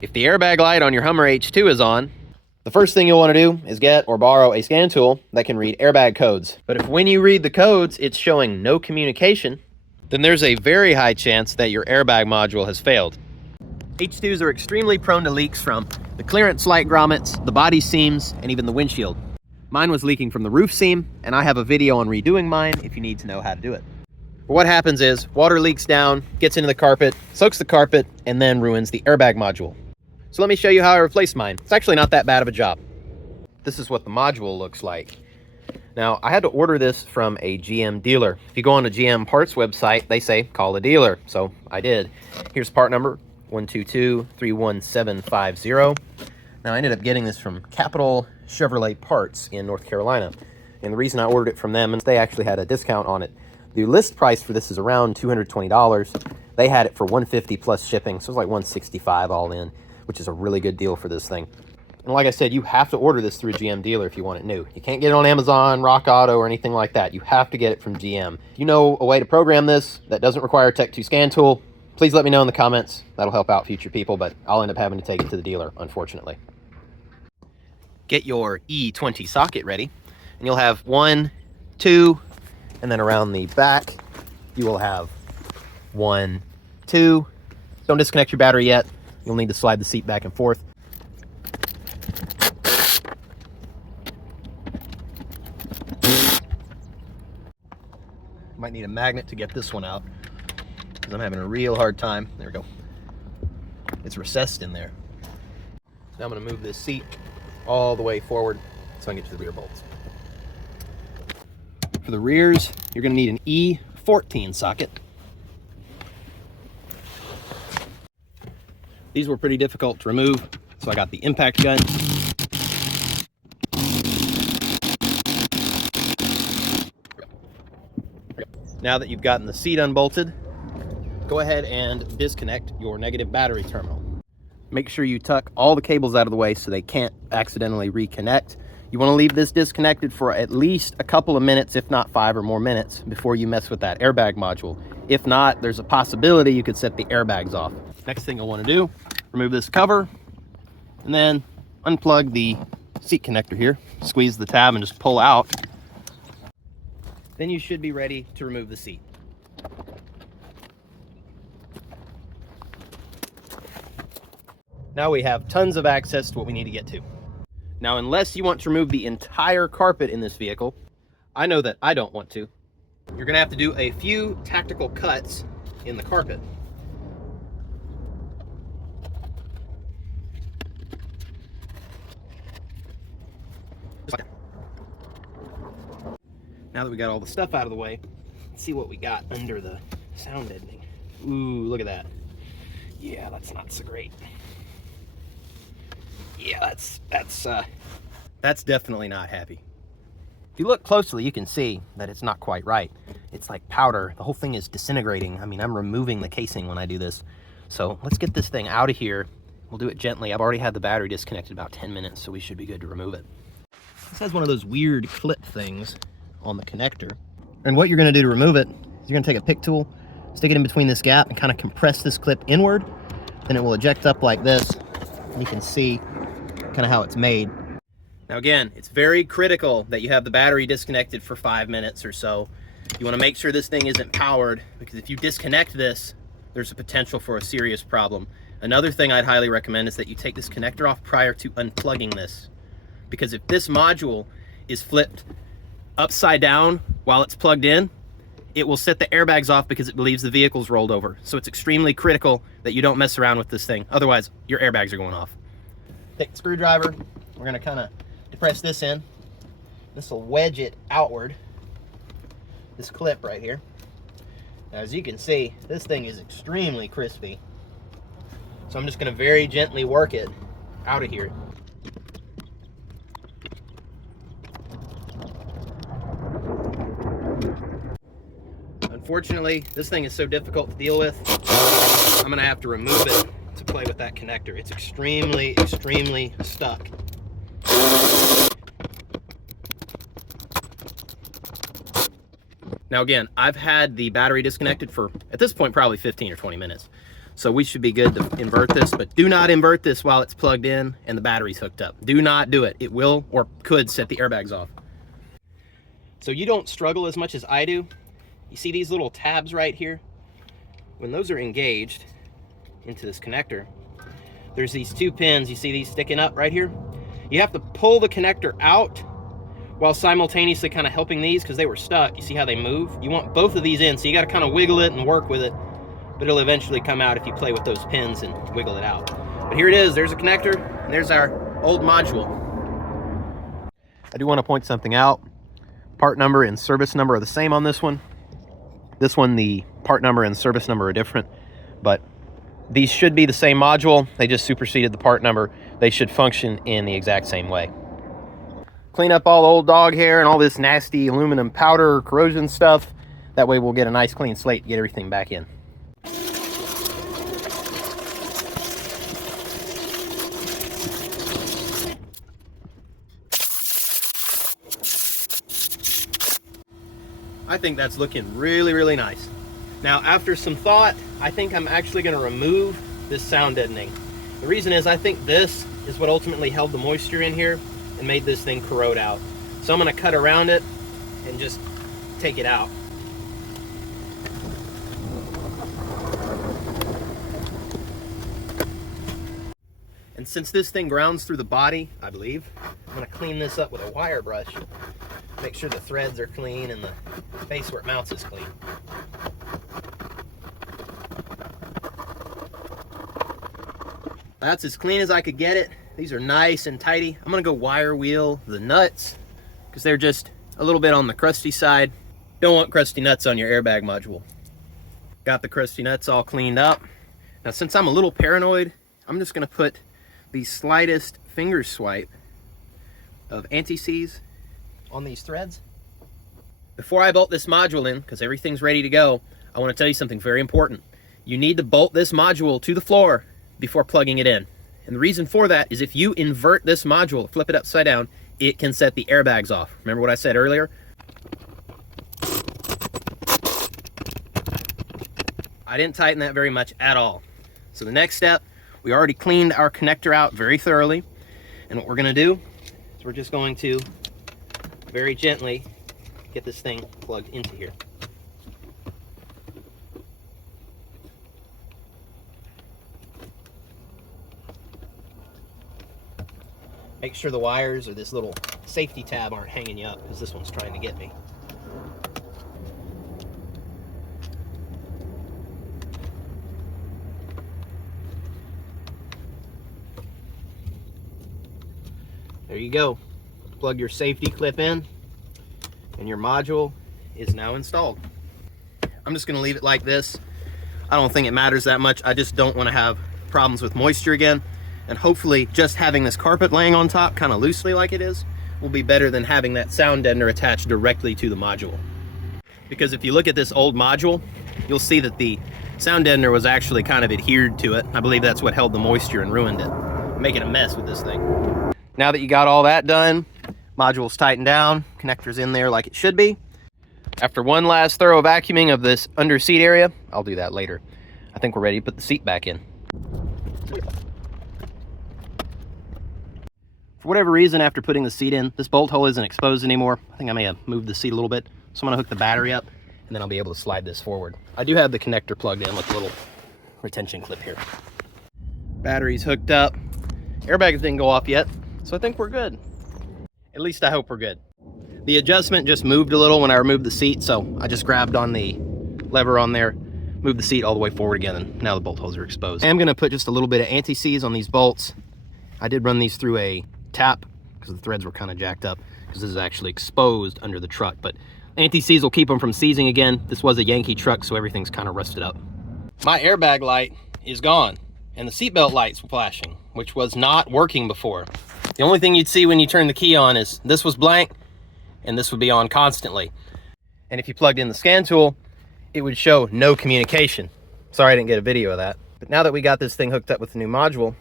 If the airbag light on your Hummer H2 is on, the first thing you'll want to do is get or borrow a scan tool that can read airbag codes. But if when you read the codes, it's showing no communication, then there's a very high chance that your airbag module has failed. H2s are extremely prone to leaks from the clearance light grommets, the body seams, and even the windshield. Mine was leaking from the roof seam, and I have a video on redoing mine if you need to know how to do it. But what happens is, water leaks down, gets into the carpet, soaks the carpet, and then ruins the airbag module. So let me show you how I replaced mine. It's actually not that bad of a job. This is what the module looks like. Now, I had to order this from a GM dealer. If you go on the GM parts website, they say call a dealer. So I did. Here's part number 122-31750. Now, I ended up getting this from Capital Chevrolet Parts in North Carolina. And the reason I ordered it from them is they actually had a discount on it. The list price for this is around $220. They had it for $150 plus shipping, so it was like $165 all in, which is a really good deal for this thing. And like I said, you have to order this through a GM dealer if you want it new. You can't get it on Amazon, Rock Auto, or anything like that. You have to get it from GM. If you know a way to program this that doesn't require a Tech 2 scan tool, please let me know in the comments. That'll help out future people, but I'll end up having to take it to the dealer, unfortunately. Get your E20 socket ready, and you'll have 1, 2, and then around the back, you will have 1, 2. Don't disconnect your battery yet. You'll need to slide the seat back and forth. Might need a magnet to get this one out because I'm having a real hard time. There we go. It's recessed in there. Now I'm going to move this seat all the way forward so I can get to the rear bolts. For the rears, you're going to need an E14 socket. These were pretty difficult to remove, so I got the impact gun. Now that you've gotten the seat unbolted, go ahead and disconnect your negative battery terminal. Make sure you tuck all the cables out of the way so they can't accidentally reconnect. You want to leave this disconnected for at least a couple of minutes, if not 5 or more minutes, before you mess with that airbag module. If not, there's a possibility you could set the airbags off. Next thing you'll want to do, remove this cover, and then unplug the seat connector here. Squeeze the tab and just pull out. Then you should be ready to remove the seat. Now we have tons of access to what we need to get to. Now, unless you want to remove the entire carpet in this vehicle, I know that I don't want to, you're going to have to do a few tactical cuts in the carpet. Now that we got all the stuff out of the way, let's see what we got under the sound deadening. Ooh, look at that. Yeah, that's not so great. Yeah, that's definitely not happy. If you look closely, you can see that it's not quite right. It's like powder. The whole thing is disintegrating. I mean, I'm removing the casing when I do this. So let's get this thing out of here. We'll do it gently. I've already had the battery disconnected about 10 minutes, so we should be good to remove it. This has one of those weird clip things on the connector. And what you're going to do to remove it is you're going to take a pick tool, stick it in between this gap, and kind of compress this clip inward. Then it will eject up like this. And you can see kind of how it's made. Now again, it's very critical that you have the battery disconnected for 5 minutes or so. You want to make sure this thing isn't powered, because if you disconnect this, there's a potential for a serious problem. Another thing I'd highly recommend is that you take this connector off prior to unplugging this, because if this module is flipped upside down while it's plugged in, it will set the airbags off because it believes the vehicle's rolled over. So it's extremely critical that you don't mess around with this thing. Otherwise, your airbags are going off. Take the screwdriver. We're going to kind of depress this in. This will wedge it outward. This clip right here. Now, as you can see, this thing is extremely crispy. So I'm just going to very gently work it out of here. Unfortunately, this thing is so difficult to deal with, I'm going to have to remove it to play with that connector. It's extremely, extremely stuck. Now again, I've had the battery disconnected for, at this point, probably 15 or 20 minutes. So we should be good to invert this, but do not invert this while it's plugged in and the battery's hooked up. Do not do it. It will or could set the airbags off. So you don't struggle as much as I do. You see these little tabs right here? When those are engaged into this connector, there's these two pins. You see these sticking up right here? You have to pull the connector out while simultaneously kind of helping these because they were stuck. You see how they move? You want both of these in, so you got to kind of wiggle it and work with it, but it'll eventually come out if you play with those pins and wiggle it out. But here it is. There's a connector, and there's our old module. I do want to point something out. Part number and service number are the same on this one. This one, the part number and service number are different, but these should be the same module. They just superseded the part number. They should function in the exact same way. Clean up all the old dog hair and all this nasty aluminum powder corrosion stuff. That way we'll get a nice clean slate and get everything back in. I think that's looking really, really nice. Now, after some thought, I think I'm actually going to remove this sound deadening. The reason is I think this is what ultimately held the moisture in here and made this thing corrode out. So I'm going to cut around it and just take it out. And since this thing grounds through the body, I believe, I'm going to clean this up with a wire brush. Make sure the threads are clean and the face where it mounts is clean. That's as clean as I could get it. These are nice and tidy. I'm gonna go wire wheel the nuts because they're just a little bit on the crusty side. Don't want crusty nuts on your airbag module. Got the crusty nuts all cleaned up. Now, since I'm a little paranoid, I'm just gonna put the slightest finger swipe of anti-seize on these threads. Before I bolt this module in, because everything's ready to go, I want to tell you something very important. You need to bolt this module to the floor before plugging it in. And the reason for that is if you invert this module, flip it upside down, it can set the airbags off. Remember what I said earlier? I didn't tighten that very much at all. So the next step, we already cleaned our connector out very thoroughly. And what we're going to do is we're just going to very gently get this thing plugged into here. Make sure the wires or this little safety tab aren't hanging you up, because this one's trying to get me. There you go. Plug your safety clip in, and your module is now installed. I'm just gonna leave it like this. I don't think it matters that much. I just don't want to have problems with moisture again. And hopefully just having this carpet laying on top kind of loosely like it is will be better than having that sound deadener attached directly to the module. Because if you look at this old module, you'll see that the sound deadener was actually kind of adhered to it. I believe that's what held the moisture and ruined it, making a mess with this thing. Now that you got all that done, module's tightened down, connector's in there like it should be. After one last thorough vacuuming of this under seat area, I'll do that later. I think we're ready to put the seat back in. For whatever reason, after putting the seat in, this bolt hole isn't exposed anymore. I think I may have moved the seat a little bit. So I'm gonna hook the battery up and then I'll be able to slide this forward. I do have the connector plugged in with a little retention clip here. Battery's hooked up. Airbags didn't go off yet, so I think we're good. At least I hope we're good. The adjustment just moved a little when I removed the seat, so I just grabbed on the lever on there, moved the seat all the way forward again, and now the bolt holes are exposed. I'm gonna put just a little bit of anti-seize on these bolts. I did run these through a tap because the threads were kind of jacked up because this is actually exposed under the truck, but anti-seize will keep them from seizing again. This was a Yankee truck, so everything's kind of rusted up. My airbag light is gone and the seatbelt light's flashing, which was not working before. The only thing you'd see when you turn the key on is this was blank and this would be on constantly. And if you plugged in the scan tool, it would show no communication. Sorry I didn't get a video of that. But now that we got this thing hooked up with the new module,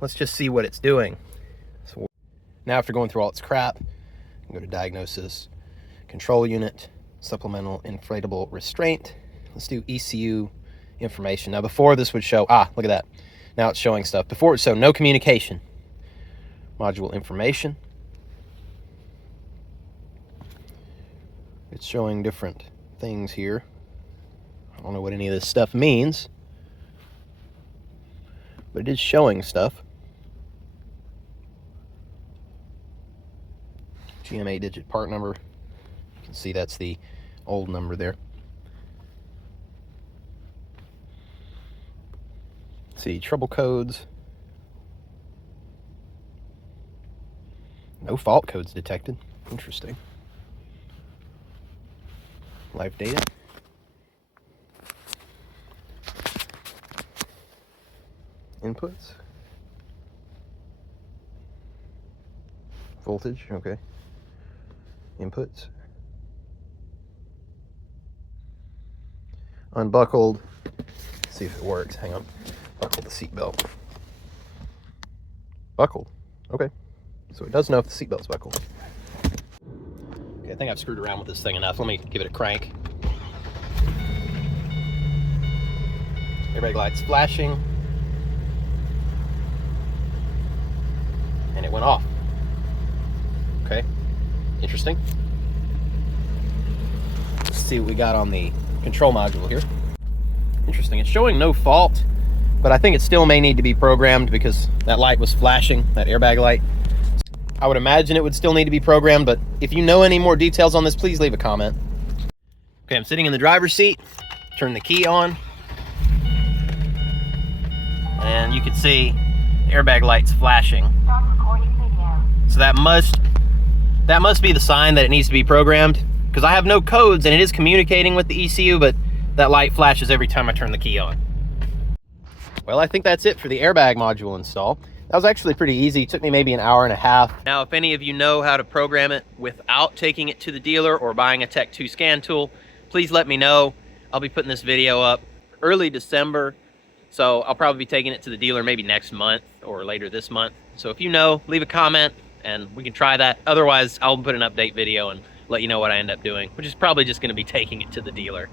let's just see what it's doing. So now after going through all its crap, go to Diagnosis, Control Unit, Supplemental Inflatable Restraint. Let's do ECU information. Now before this would show, look at that. Now it's showing stuff. Before it showed no communication. Module information. It's showing different things here. I don't know what any of this stuff means, but it is showing stuff. GM8 digit part number. You can see that's the old number there. See, trouble codes. No fault codes detected. Interesting. Live data. Inputs. Voltage, okay. Inputs. Unbuckled. Let's see if it works. Hang on. Buckle the seatbelt. Buckled. Okay. So it does know if the seatbelt's buckled. Okay, I think I've screwed around with this thing enough. Let me give it a crank. Airbag light's flashing. And it went off. Okay. Interesting. Let's see what we got on the control module here. Interesting. It's showing no fault, but I think it still may need to be programmed because that light was flashing, that airbag light. I would imagine it would still need to be programmed, but if you know any more details on this, please leave a comment. Okay, I'm sitting in the driver's seat. Turn the key on. And you can see the airbag light's flashing. So that must be the sign that it needs to be programmed, because I have no codes and it is communicating with the ECU, but that light flashes every time I turn the key on. Well, I think that's it for the airbag module install. That was actually pretty easy. It took me maybe an hour and a half. Now, if any of you know how to program it without taking it to the dealer or buying a Tech 2 scan tool, please let me know. I'll be putting this video up early December, so I'll probably be taking it to the dealer maybe next month or later this month. So if you know, leave a comment and we can try that. Otherwise, I'll put an update video and let you know what I end up doing, which is probably just going to be taking it to the dealer.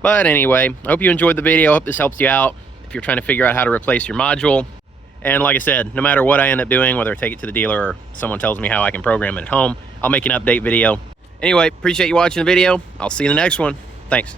But anyway, I hope you enjoyed the video. I hope this helps you out if you're trying to figure out how to replace your module. And like I said, no matter what I end up doing, whether I take it to the dealer or someone tells me how I can program it at home, I'll make an update video. Anyway, appreciate you watching the video. I'll see you in the next one. Thanks.